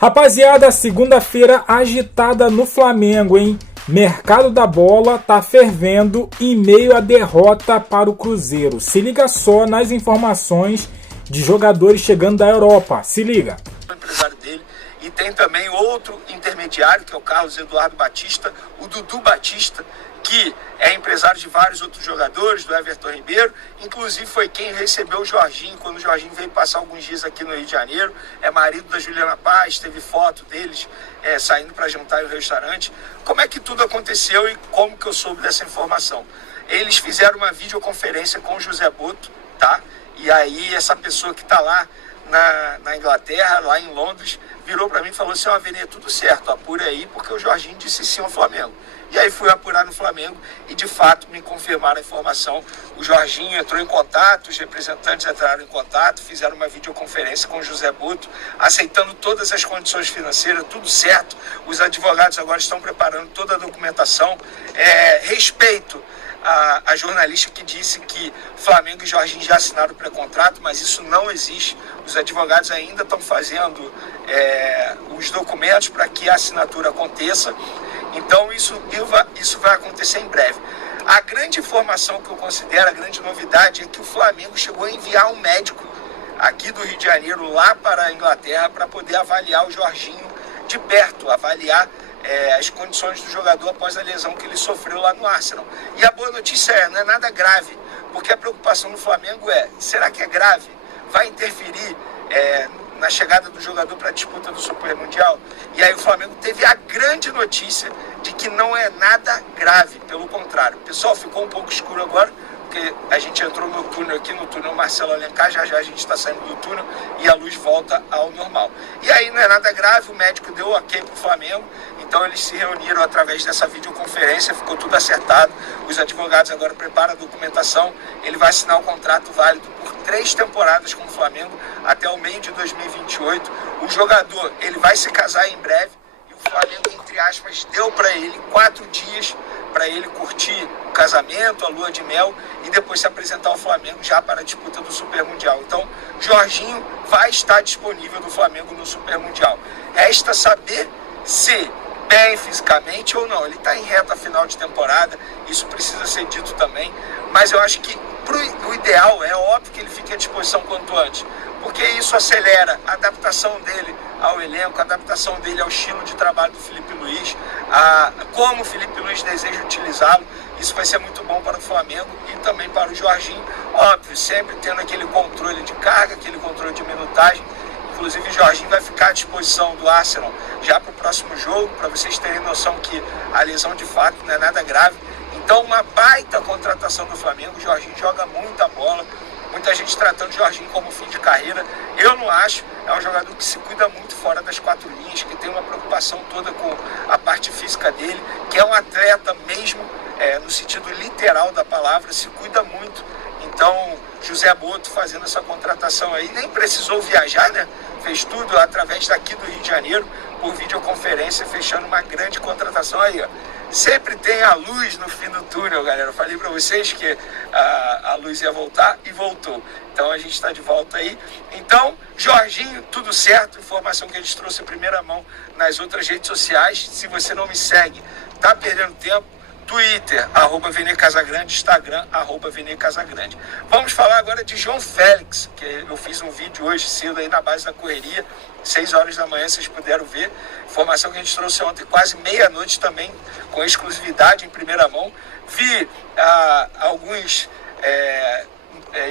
Rapaziada, segunda-feira agitada no Flamengo, hein? Mercado da bola tá fervendo em meio à derrota para o Cruzeiro. Se liga só nas informações de jogadores chegando da Europa. Se liga. O empresário dele, e tem também outro intermediário, que é o Carlos Eduardo Batista, o Dudu Batista, que é empresário de vários outros jogadores, do Everton Ribeiro, inclusive foi quem recebeu o Jorginho, quando o Jorginho veio passar alguns dias aqui no Rio de Janeiro, é marido da Juliana Paz, teve foto deles saindo para jantar em um restaurante. Como é que tudo aconteceu e como que eu soube dessa informação? Eles fizeram uma videoconferência com o José Boto, tá? E aí essa pessoa que está lá na Inglaterra, lá em Londres, virou para mim e falou assim: ó, Vene, tudo certo, apura aí, porque o Jorginho disse sim ao Flamengo. E aí fui apurar no Flamengo e de fato me confirmaram a informação. O Jorginho entrou em contato, os representantes entraram em contato, fizeram uma videoconferência com o José Boto, aceitando todas as condições financeiras, tudo certo. Os advogados agora estão preparando toda a documentação. Respeito a jornalista que disse que Flamengo e Jorginho já assinaram o pré-contrato, mas isso não existe. Os advogados ainda estão fazendo os documentos para que a assinatura aconteça. Então isso vai acontecer em breve. A grande informação que eu considero, a grande novidade, é que o Flamengo chegou a enviar um médico aqui do Rio de Janeiro lá para a Inglaterra para poder avaliar o Jorginho de perto, avaliar as condições do jogador após a lesão que ele sofreu lá no Arsenal. E a boa notícia não é nada grave, porque a preocupação do Flamengo será que é grave? Vai interferir na chegada do jogador para a disputa do Super Mundial? E aí o Flamengo teve a grande notícia de que não é nada grave, pelo contrário. Pessoal, ficou um pouco escuro agora, porque a gente entrou no túnel aqui, no túnel Marcelo Alencar, já a gente está saindo do túnel e a luz volta ao normal. E aí não é nada grave, o médico deu ok para o Flamengo, então eles se reuniram através dessa videoconferência, ficou tudo acertado, os advogados agora preparam a documentação, ele vai assinar um contrato válido por 3 temporadas com o Flamengo, até o meio de 2028. O jogador, ele vai se casar em breve, e o Flamengo, entre aspas, deu para ele 4 dias para ele curtir o casamento, a lua de mel, e depois se apresentar ao Flamengo já para a disputa do Super Mundial. Então, Jorginho vai estar disponível no Flamengo no Super Mundial. Resta saber se bem fisicamente ou não. Ele está em reta final de temporada, isso precisa ser dito também, mas eu acho que o ideal é óbvio que ele fique à disposição quanto antes, porque isso acelera a adaptação dele ao elenco, a adaptação dele ao estilo de trabalho do Felipe Luiz, como o Felipe Luiz deseja utilizá-lo. Isso vai ser muito bom para o Flamengo e também para o Jorginho, óbvio, sempre tendo aquele controle de carga, aquele controle de minutagem. Inclusive o Jorginho vai ficar à disposição do Arsenal já para o próximo jogo, para vocês terem noção que a lesão de fato não é nada grave. Então, uma baita contratação do Flamengo. O Jorginho joga muita bola, muita gente tratando o Jorginho como fim de carreira. Eu não acho. É um jogador que se cuida muito fora das 4 linhas, que tem uma preocupação toda com a parte física dele, que é um atleta mesmo, no sentido literal da palavra, se cuida muito. Então, José Boto fazendo essa contratação aí, nem precisou viajar, né? Fez tudo através daqui do Rio de Janeiro, por videoconferência, fechando uma grande contratação aí, ó. Sempre tem a luz no fim do túnel, galera. Eu falei para vocês que a luz ia voltar e voltou. Então a gente está de volta aí. Então, Jorginho, tudo certo. Informação que a gente trouxe em primeira mão nas outras redes sociais. Se você não me segue, tá perdendo tempo. Twitter, @Vene Casagrande, Instagram, @Vene Casagrande. Vamos falar agora de João Félix, que eu fiz um vídeo hoje cedo aí na base da correria, 6 horas da manhã, vocês puderam ver. Informação que a gente trouxe ontem, quase meia-noite também, com exclusividade em primeira mão. Vi alguns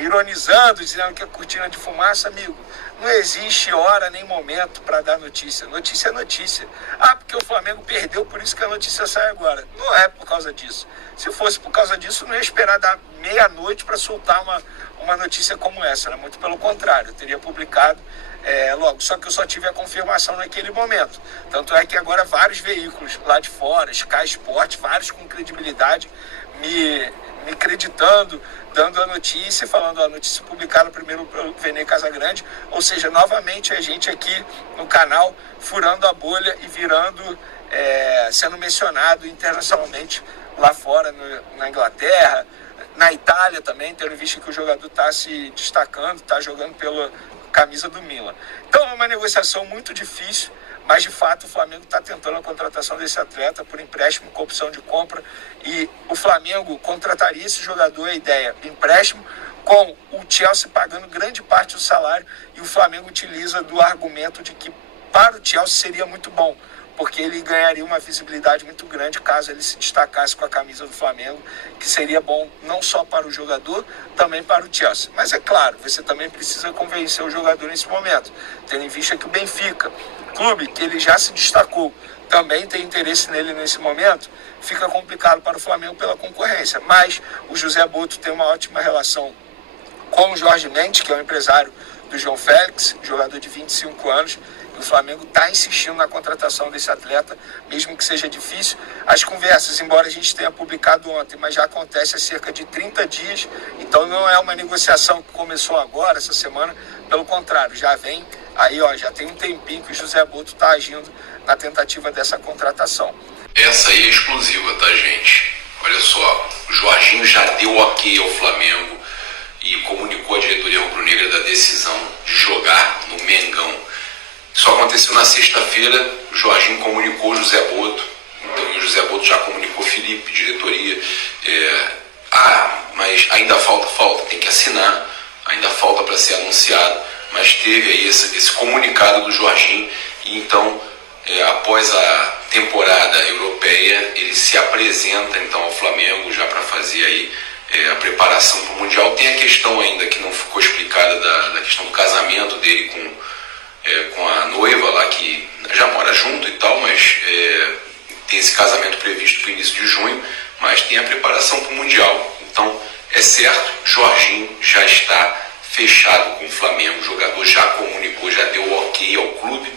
ironizando, dizendo que é cortina de fumaça. Amigo, não existe hora nem momento para dar notícia. Notícia é notícia. Porque o Flamengo perdeu, por isso que a notícia sai agora. Não é por causa disso. Se fosse por causa disso, não ia esperar dar meia-noite para soltar uma notícia como essa, né? Muito pelo contrário, eu teria publicado logo. Só que eu só tive a confirmação naquele momento. Tanto é que agora vários veículos lá de fora, Sky Sport, vários com credibilidade, me acreditando, dando a notícia, falando a notícia publicada primeiro pelo Vene Casagrande, ou seja, novamente a gente aqui no canal furando a bolha e virando, sendo mencionado internacionalmente lá fora, na Inglaterra, na Itália também, tendo visto que o jogador está se destacando, está jogando pela camisa do Milan. Então é uma negociação muito difícil, mas de fato o Flamengo está tentando a contratação desse atleta por empréstimo com opção de compra, e o Flamengo contrataria esse jogador, a ideia, empréstimo, com o Chelsea pagando grande parte do salário, e o Flamengo utiliza do argumento de que para o Chelsea seria muito bom, porque ele ganharia uma visibilidade muito grande caso ele se destacasse com a camisa do Flamengo, que seria bom não só para o jogador, também para o Chelsea. Mas é claro, você também precisa convencer o jogador nesse momento, tendo em vista que o Benfica, clube que ele já se destacou, também tem interesse nele nesse momento, fica complicado para o Flamengo pela concorrência. Mas o José Boto tem uma ótima relação com o Jorge Mendes, que é o empresário do João Félix, jogador de 25 anos, o Flamengo está insistindo na contratação desse atleta, mesmo que seja difícil. As conversas, embora a gente tenha publicado ontem, mas já acontece há cerca de 30 dias, então não é uma negociação que começou agora, essa semana, pelo contrário, já vem aí, já tem um tempinho que o José Boto está agindo na tentativa dessa contratação. Essa aí é exclusiva, tá, gente? Olha só, o Jorginho já deu ok ao Flamengo e comunicou à diretoria rubro-negra da decisão de jogar no Mengão. Isso aconteceu na sexta-feira, o Jorginho comunicou o José Boto, então o José Boto já comunicou Felipe, diretoria, mas ainda falta, tem que assinar, ainda falta para ser anunciado, mas teve aí esse comunicado do Jorginho, e então, após a temporada europeia, ele se apresenta então ao Flamengo já para fazer aí a preparação para o Mundial. Tem a questão ainda que não ficou explicada da questão do casamento dele com a noiva lá, que já mora junto e tal, mas tem esse casamento previsto para o início de junho, mas tem a preparação para o Mundial. Então, é certo, Jorginho já está fechado com o Flamengo, o jogador já comunicou, já deu ok ao clube,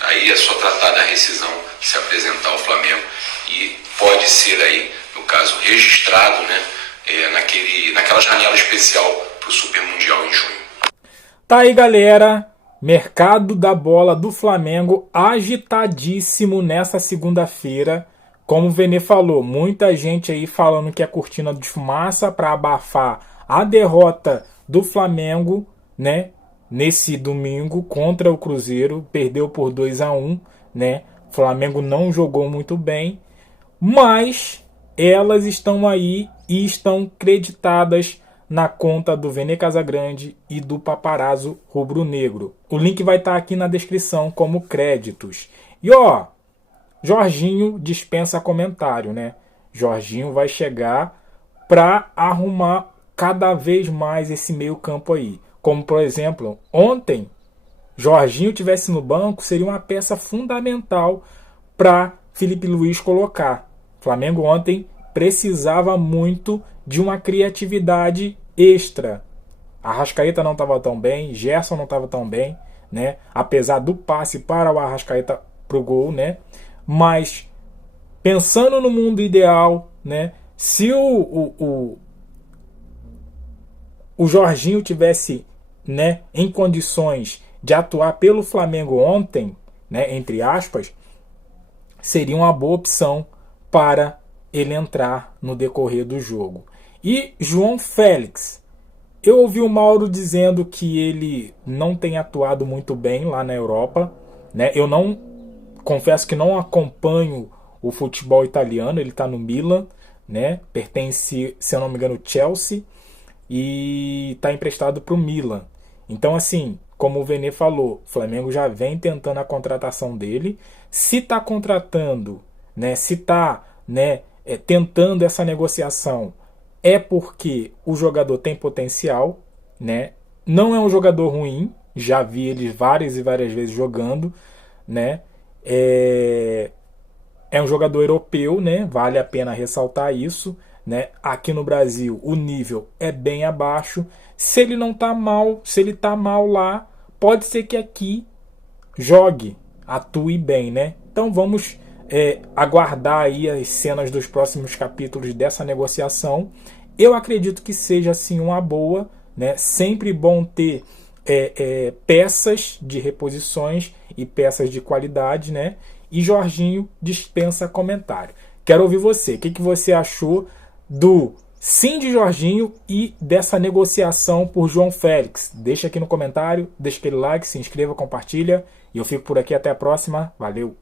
aí é só tratar da rescisão, se apresentar ao Flamengo, e pode ser aí, no caso, registrado, né, naquela janela especial para o Super Mundial em junho. Tá aí, galera. Mercado da bola do Flamengo agitadíssimo nessa segunda-feira. Como o Vene falou, muita gente aí falando que é cortina de fumaça para abafar a derrota do Flamengo, né, nesse domingo contra o Cruzeiro. Perdeu por 2-1, né? O Flamengo não jogou muito bem, mas elas estão aí e estão creditadas na conta do Vene Casagrande e do Paparazzo Rubro-Negro. O link vai estar aqui na descrição como créditos. E Jorginho dispensa comentário, né? Jorginho vai chegar para arrumar cada vez mais esse meio campo aí. Como, por exemplo, ontem, Jorginho tivesse no banco, seria uma peça fundamental para Felipe Luiz colocar. O Flamengo ontem precisava muito de uma criatividade extra. Arrascaeta não estava tão bem, Gerson não estava tão bem, né? Apesar do passe para o Arrascaeta pro gol, né? Mas pensando no mundo ideal, né? Se o Jorginho tivesse, né, em condições de atuar pelo Flamengo ontem, né, entre aspas, seria uma boa opção para ele entrar no decorrer do jogo. E João Félix, eu ouvi o Mauro dizendo que ele não tem atuado muito bem lá na Europa, né? Eu confesso que não acompanho o futebol italiano, ele está no Milan, né? Pertence, se eu não me engano, ao Chelsea, e está emprestado para o Milan. Então, assim, como o Vene falou, o Flamengo já vem tentando a contratação dele. Se está contratando, né? Se está, né, tentando essa negociação, é porque o jogador tem potencial, né? Não é um jogador ruim, já vi ele várias e várias vezes jogando, né? É um jogador europeu, né? Vale a pena ressaltar isso, né? Aqui no Brasil o nível é bem abaixo. Se ele não tá mal, se ele tá mal lá, pode ser que aqui jogue, atue bem, né? Então vamos aguardar aí as cenas dos próximos capítulos dessa negociação. Eu acredito que seja assim uma boa, né? Sempre bom ter peças de reposições e peças de qualidade, né? E Jorginho dispensa comentário. Quero ouvir você. O que você achou do sim de Jorginho e dessa negociação por João Félix? Deixa aqui no comentário, deixa aquele like, se inscreva, compartilha E eu fico por aqui, até a próxima. Valeu!